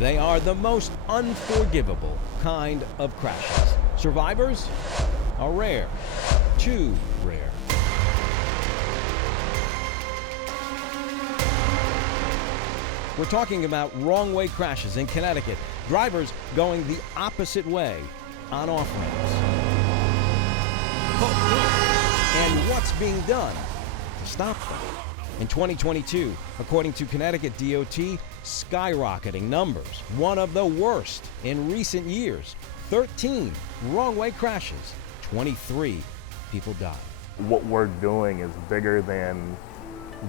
They are the most unforgivable kind of crashes. Survivors are rare, too rare. We're talking about wrong-way crashes in Connecticut. Drivers going the opposite way on off-ramps. And what's being done to stop them? In 2022, according to Connecticut DOT, skyrocketing numbers, one of the worst in recent years. 13 wrong-way crashes, 23 people died. What we're doing is bigger than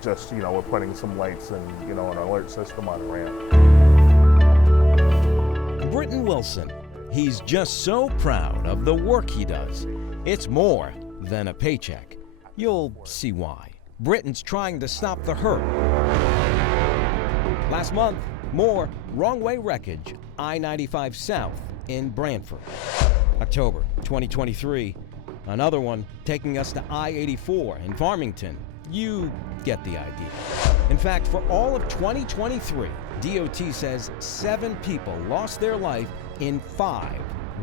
just, we're putting some lights and, an alert system on a ramp. Britton Wilson, he's just so proud of the work he does. It's more than a paycheck. You'll see why. Britton's trying to stop the hurt. Last month, more wrong-way wreckage, I-95 South in Branford. October 2023, another one taking us to I-84 in Farmington. You get the idea. In fact, for all of 2023, DOT says 7 people lost their life in 5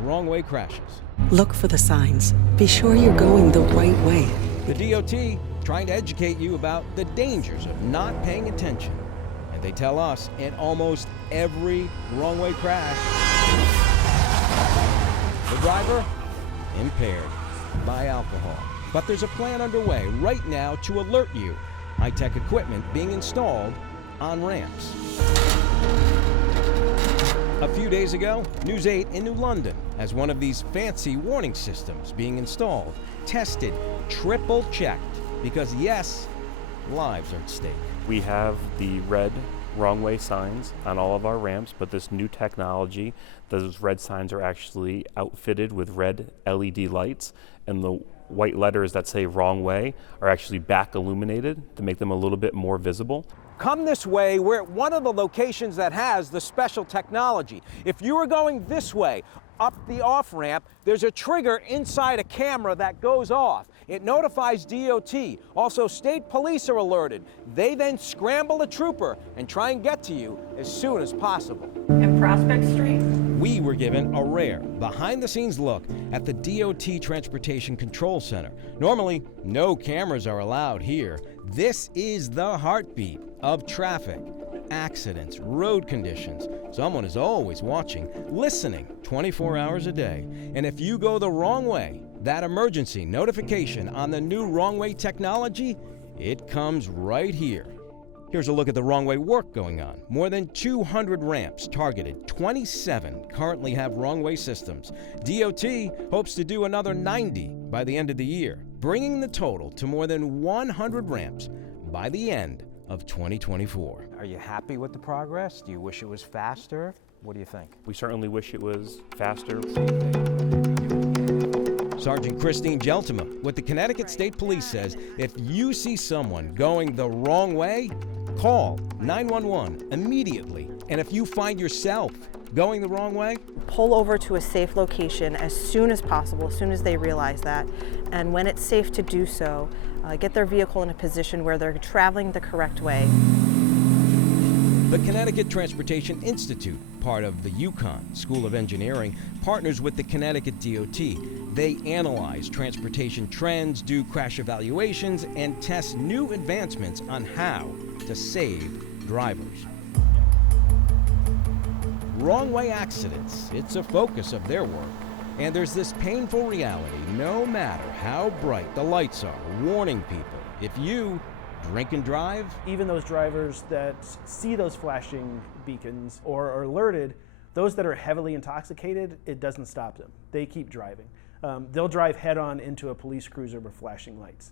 wrong-way crashes. Look for the signs. Be sure you're going the right way. The DOT trying to educate you about the dangers of not paying attention. And they tell us in almost every wrong-way crash, the driver impaired by alcohol. But there's a plan underway right now to alert you. High-tech equipment being installed on ramps. A few days ago, News 8 in New London has one of these fancy warning systems being installed, tested, triple-checked, because yes, lives are at stake. We have the red wrong-way signs on all of our ramps, but this new technology, those red signs are actually outfitted with red LED lights, and the white letters that say wrong way are actually back illuminated to make them a little bit more visible. Come this way, we're at one of the locations that has the special technology. If you were going this way, up the off-ramp, there's a trigger inside a camera that goes off. It notifies DOT. Also, state police are alerted. They then scramble a trooper and try and get to you as soon as possible. And Prospect Street? We were given a rare, behind-the-scenes look at the DOT Transportation Control Center. Normally, no cameras are allowed here. This is the heartbeat of traffic, accidents, road conditions. Someone is always watching, listening 24 hours a day. And if you go the wrong way, that emergency notification on the new wrong-way technology, it comes right here. Here's a look at the wrong-way work going on. More than 200 ramps targeted. 27 currently have wrong-way systems. DOT hopes to do another 90 by the end of the year, bringing the total to more than 100 ramps by the end of 2024. Are you happy with the progress? Do you wish it was faster? What do you think? We certainly wish it was faster. Sergeant Christine Geltima with the Connecticut State Police says if you see someone going the wrong way, call 911 immediately. And if you find yourself going the wrong way, pull over to a safe location as soon as possible, as soon as they realize that. And when it's safe to do so, get their vehicle in a position where they're traveling the correct way. The Connecticut Transportation Institute, part of the UConn School of Engineering, partners with the Connecticut DOT. They analyze transportation trends, do crash evaluations, and test new advancements on how to save drivers. Wrong-way accidents, it's a focus of their work. And there's this painful reality, no matter how bright the lights are, warning people, if you drink and drive. Even those drivers that see those flashing beacons or are alerted, those that are heavily intoxicated, it doesn't stop them. They keep driving. They'll drive head-on into a police cruiser with flashing lights.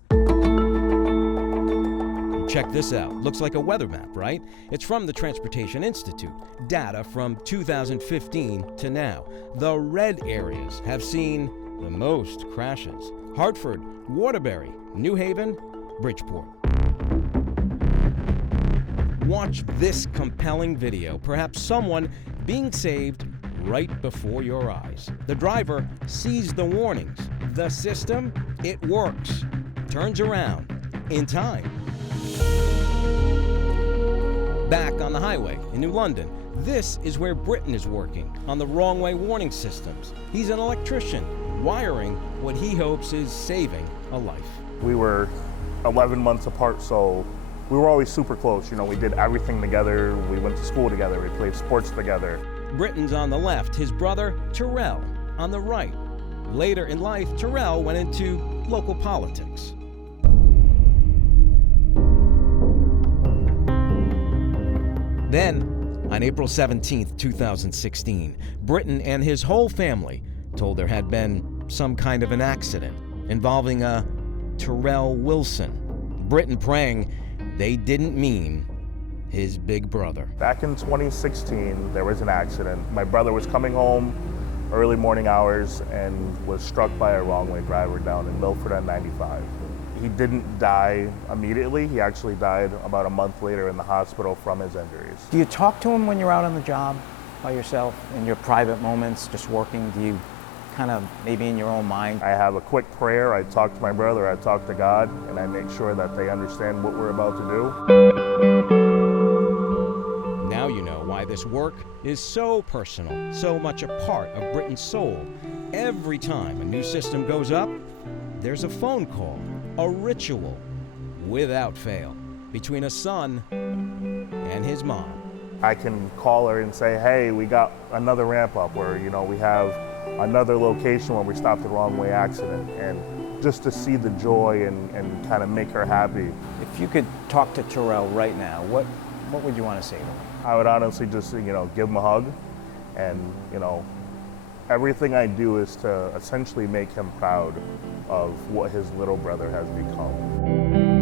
Check this out. Looks like a weather map, right? It's from the Transportation Institute. Data from 2015 to now. The red areas have seen the most crashes. Hartford, Waterbury, New Haven, Bridgeport. Watch this compelling video. Perhaps someone being saved right before your eyes. The driver sees the warnings. The system, it works. Turns around in time. Back on the highway in New London, this is where Britton is working on the wrong way warning systems. He's an electrician, wiring what he hopes is saving a life. We were 11 months apart, so we were always super close. You know, we did everything together. We went to school together. We played sports together. Britton's on the left, his brother Terrell on the right. Later in life, Terrell went into local politics. Then, on April 17, 2016, Britton and his whole family told there had been some kind of an accident involving a Terrell Wilson. Britton praying they didn't mean his big brother. Back in 2016, there was an accident. My brother was coming home early morning hours and was struck by a wrong-way driver down in Milford on 95. He didn't die immediately. He actually died about a month later in the hospital from his injuries. Do you talk to him when you're out on the job by yourself, in your private moments, just working? Do you kind of, maybe in your own mind? I have a quick prayer. I talk to my brother, I talk to God, and I make sure that they understand what we're about to do. Now you know why this work is so personal, so much a part of Britton's soul. Every time a new system goes up, there's a phone call, a ritual, without fail, between a son and his mom. I can call her and say, hey, we got another ramp up, or we have another location where we stopped the wrong way accident, and just to see the joy and kind of make her happy. If you could talk to Terrell right now, what would you want to say to him? I would honestly just, give him a hug, and, everything I do is to essentially make him proud of what his little brother has become.